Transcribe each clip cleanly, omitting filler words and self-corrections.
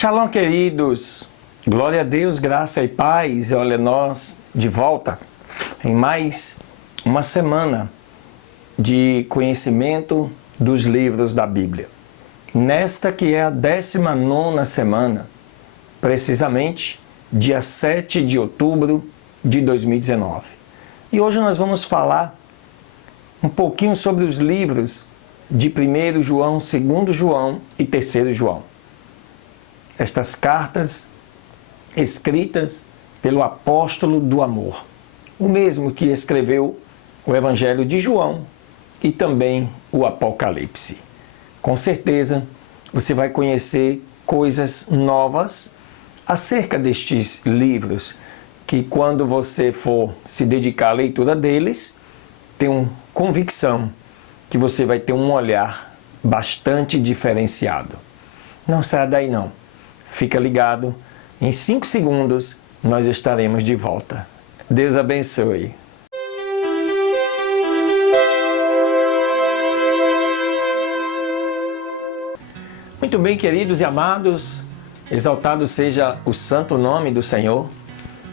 Shalom, queridos! Glória a Deus, graça e paz. Olha, nós de volta em mais uma semana de conhecimento dos livros da Bíblia. Nesta que é a 19ª semana, precisamente dia 7 de outubro de 2019. E hoje nós vamos falar um pouquinho sobre os livros de 1 João, 2 João e 3 João. Estas cartas escritas pelo apóstolo do amor, o mesmo que escreveu o Evangelho de João e também o Apocalipse. Com certeza você vai conhecer coisas novas acerca destes livros, que quando você for se dedicar à leitura deles, tenho convicção que você vai ter um olhar bastante diferenciado. Não saia daí não. Fica ligado, em 5 segundos nós estaremos de volta. Deus abençoe. Muito bem, queridos e amados, exaltado seja o santo nome do Senhor.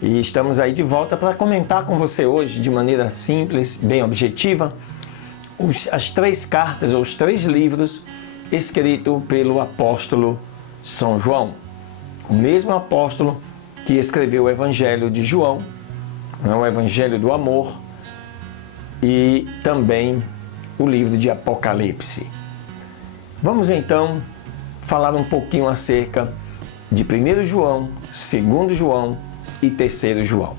E estamos aí de volta para comentar com você hoje, de maneira simples, bem objetiva, as 3 cartas ou os 3 livros escritos pelo apóstolo São João, o mesmo apóstolo que escreveu o Evangelho de João, o Evangelho do Amor e também o livro de Apocalipse. Vamos então falar um pouquinho acerca de 1 João, 2 João e 3 João.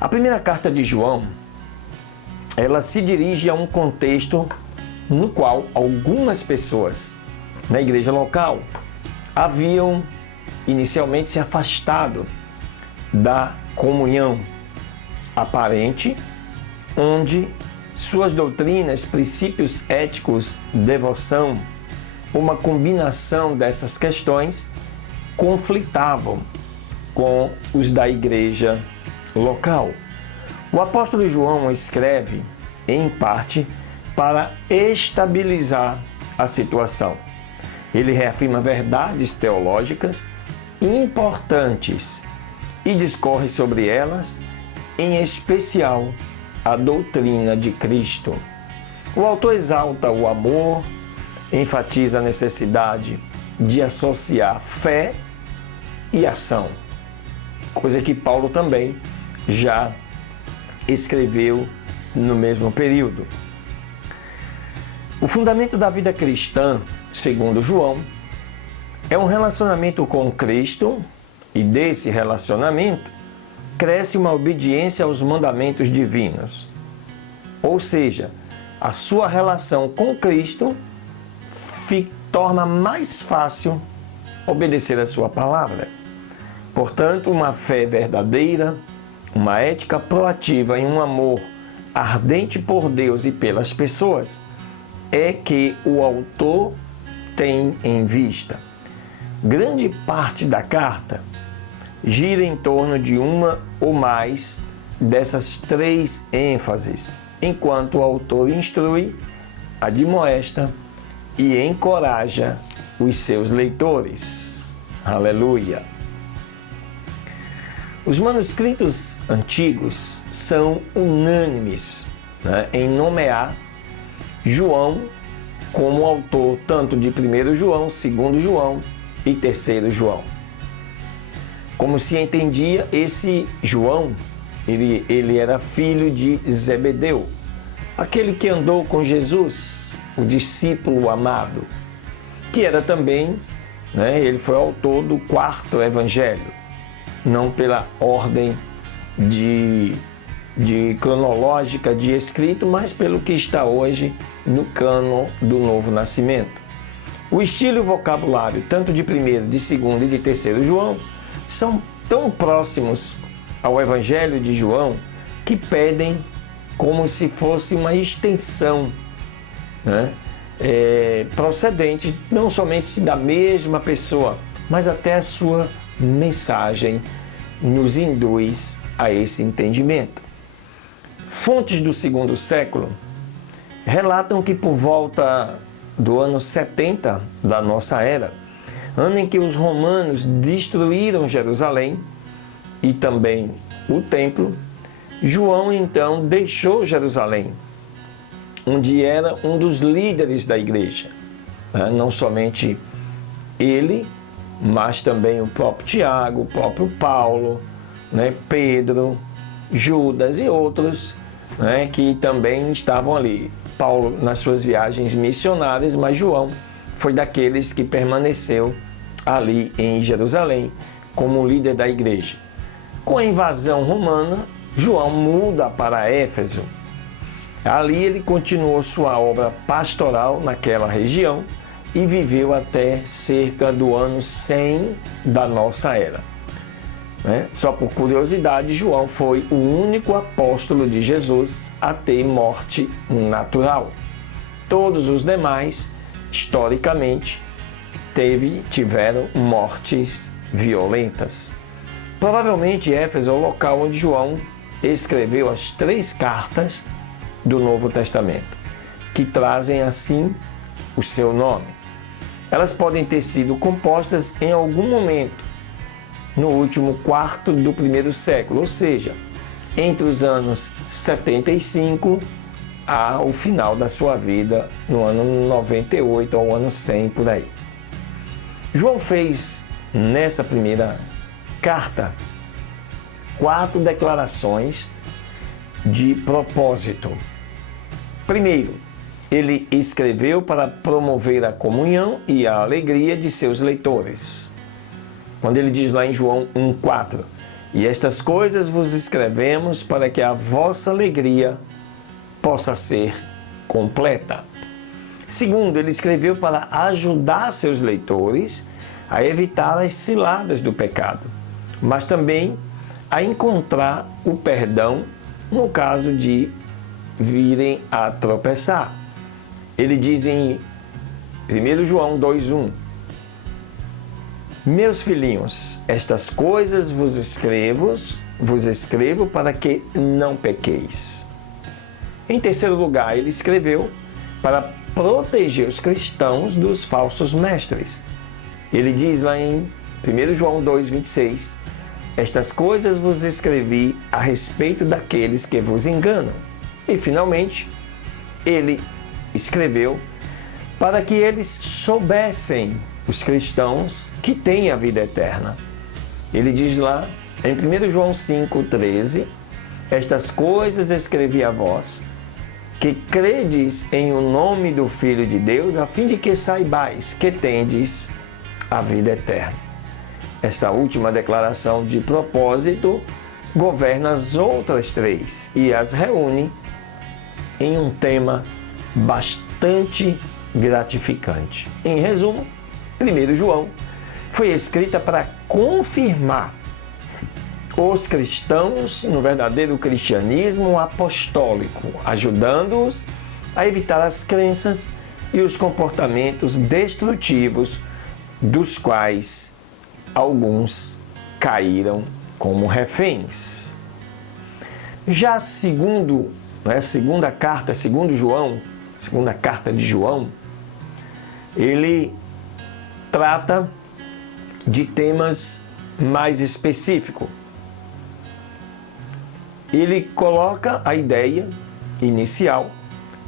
A primeira carta de João, ela se dirige a um contexto no qual algumas pessoas na igreja local haviam inicialmente se afastado da comunhão aparente, onde suas doutrinas, princípios éticos, devoção, uma combinação dessas questões conflitavam com os da igreja local. O apóstolo João escreve, em parte, para estabilizar a situação. Ele reafirma verdades teológicas importantes e discorre sobre elas, em especial a doutrina de Cristo. O autor exalta o amor, enfatiza a necessidade de associar fé e ação, coisa que Paulo também já escreveu no mesmo período. O fundamento da vida cristã, segundo João, é um relacionamento com Cristo, e desse relacionamento cresce uma obediência aos mandamentos divinos. Ou seja, a sua relação com Cristo torna mais fácil obedecer a sua palavra. Portanto, uma fé verdadeira, uma ética proativa e um amor ardente por Deus e pelas pessoas é que o autor tem em vista. Grande parte da carta gira em torno de uma ou mais dessas 3 ênfases, enquanto o autor instrui, admoesta e encoraja os seus leitores. Aleluia! Os manuscritos antigos são unânimes, em nomear João como autor tanto de 1 João, 2 João e 3 João. Como se entendia, esse João, ele era filho de Zebedeu, aquele que andou com Jesus, o discípulo amado, que era também, ele foi autor do 4º Evangelho, não pela ordem de cronológica de escrito, mas pelo que está hoje no cânon do Novo Nascimento. O estilo e o vocabulário, tanto de 1º, de 2º e de 3 João, são tão próximos ao Evangelho de João que pedem como se fosse uma extensão, procedente não somente da mesma pessoa, mas até a sua mensagem nos induz a esse entendimento. Fontes do 2º século relatam que por volta do ano 70 da nossa era, ano em que os romanos destruíram Jerusalém e também o templo, João então deixou Jerusalém, onde era um dos líderes da igreja. Não somente ele, mas também o próprio Tiago, o próprio Paulo, Pedro, Judas e outros que também estavam ali. Paulo nas suas viagens missionárias, mas João foi daqueles que permaneceu ali em Jerusalém como líder da igreja. Com a invasão romana, João muda para Éfeso. Ali ele continuou sua obra pastoral naquela região e viveu até cerca do ano 100 da nossa era. Só por curiosidade, João foi o único apóstolo de Jesus a ter morte natural. Todos os demais, historicamente, tiveram mortes violentas. Provavelmente Éfeso é o local onde João escreveu as 3 cartas do Novo Testamento, que trazem assim o seu nome. Elas podem ter sido compostas em algum momento no último quarto do primeiro século, ou seja, entre os anos 75 ao final da sua vida, no ano 98 ao ano 100, por aí. João fez, nessa primeira carta, 4 declarações de propósito. Primeiro, ele escreveu para promover a comunhão e a alegria de seus leitores. Quando ele diz lá em João 1,4, e estas coisas vos escrevemos para que a vossa alegria possa ser completa. Segundo, ele escreveu para ajudar seus leitores a evitar as ciladas do pecado, mas também a encontrar o perdão no caso de virem a tropeçar. Ele diz em 1 João 2,1, meus filhinhos, estas coisas vos escrevo para que não pequeis. Em terceiro lugar, ele escreveu para proteger os cristãos dos falsos mestres. Ele diz lá em 1 João 2,26, estas coisas vos escrevi a respeito daqueles que vos enganam. E, finalmente, ele escreveu para que eles soubessem, os cristãos, que têm a vida eterna. Ele diz lá em 1 João 5,13, estas coisas escrevi a vós, que credes em o nome do Filho de Deus, a fim de que saibais que tendes a vida eterna. Essa última declaração de propósito governa as outras 3 e as reúne em um tema bastante gratificante. Em resumo, 1 João foi escrita para confirmar os cristãos no verdadeiro cristianismo apostólico, ajudando-os a evitar as crenças e os comportamentos destrutivos dos quais alguns caíram como reféns. Já segundo segunda carta de João, ele trata de temas mais específicos. Ele coloca a ideia inicial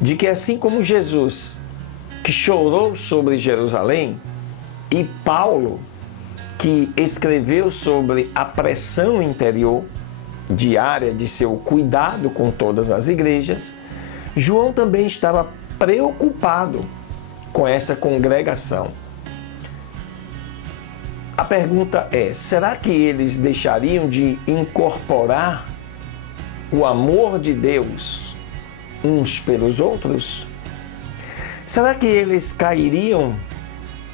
de que assim como Jesus, que chorou sobre Jerusalém, e Paulo, que escreveu sobre a pressão interior diária de seu cuidado com todas as igrejas, João também estava preocupado com essa congregação. A pergunta é, será que eles deixariam de incorporar o amor de Deus uns pelos outros? Será que eles cairiam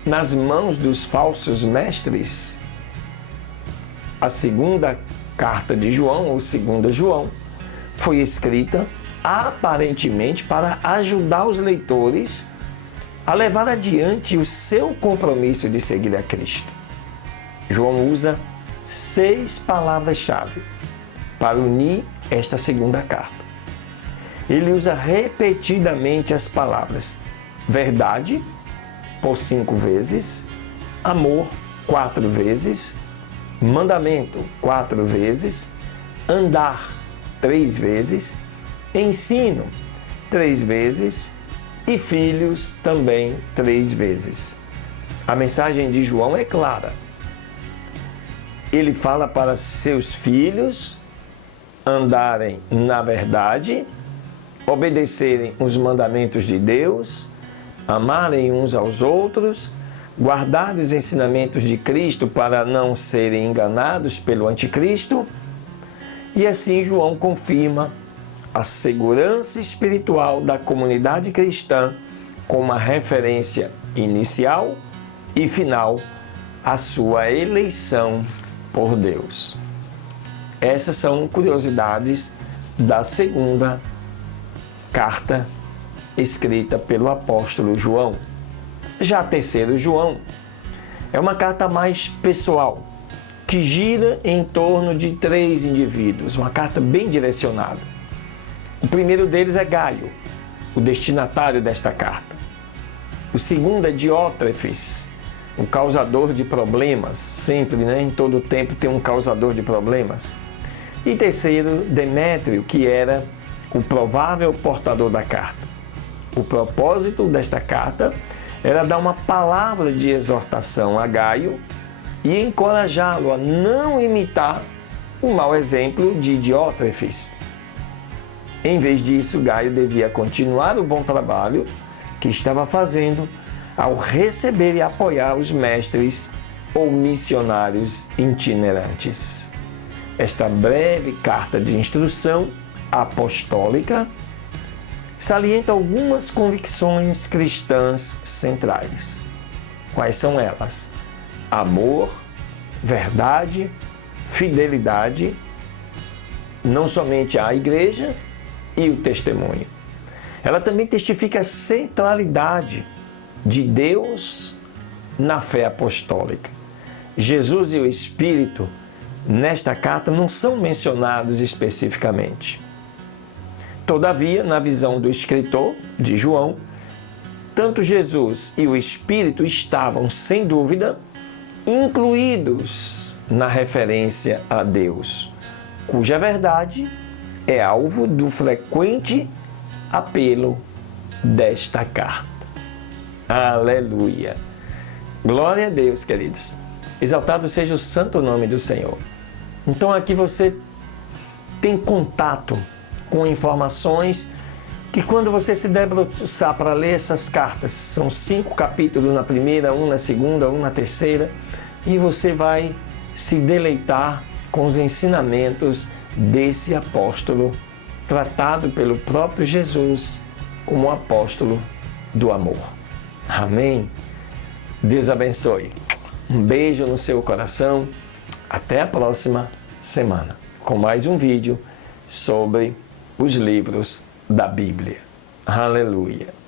nas mãos dos falsos mestres? A segunda carta de João, ou 2 João, foi escrita aparentemente para ajudar os leitores a levar adiante o seu compromisso de seguir a Cristo. João usa 6 palavras-chave para unir esta segunda carta. Ele usa repetidamente as palavras verdade, por 5 vezes, amor 4 vezes, mandamento 4 vezes, andar 3 vezes, ensino 3 vezes e filhos também 3 vezes. A mensagem de João é clara. Ele fala para seus filhos andarem na verdade, obedecerem os mandamentos de Deus, amarem uns aos outros, guardar os ensinamentos de Cristo para não serem enganados pelo anticristo. E assim João confirma a segurança espiritual da comunidade cristã como uma referência inicial e final à sua eleição por Deus. Essas são curiosidades da segunda carta escrita pelo apóstolo João. Já terceiro João é uma carta mais pessoal, que gira em torno de 3 indivíduos, uma carta bem direcionada. O primeiro deles é Gaio, o destinatário desta carta. O segundo é Diótrefes, o causador de problemas, sempre, em todo tempo tem um causador de problemas. E terceiro, Demétrio, que era o provável portador da carta. O propósito desta carta era dar uma palavra de exortação a Gaio e encorajá-lo a não imitar o mau exemplo de Diótrefes. Em vez disso, Gaio devia continuar o bom trabalho que estava fazendo ao receber e apoiar os mestres ou missionários itinerantes. Esta breve carta de instrução apostólica salienta algumas convicções cristãs centrais. Quais são elas? Amor, verdade, fidelidade, não somente à igreja e o testemunho. Ela também testifica a centralidade de Deus na fé apostólica. Jesus e o Espírito nesta carta não são mencionados especificamente. Todavia, na visão do escritor, de João, tanto Jesus e o Espírito estavam, sem dúvida, incluídos na referência a Deus, cuja verdade é alvo do frequente apelo desta carta. Aleluia! Glória a Deus, queridos! Exaltado seja o santo nome do Senhor. Então aqui você tem contato com informações que quando você se debruçar para ler essas cartas, são 5 capítulos na primeira, 1 na segunda, 1 na terceira, e você vai se deleitar com os ensinamentos desse apóstolo, tratado pelo próprio Jesus como apóstolo do amor. Amém? Deus abençoe. Um beijo no seu coração. Até a próxima semana com mais um vídeo sobre os livros da Bíblia. Aleluia!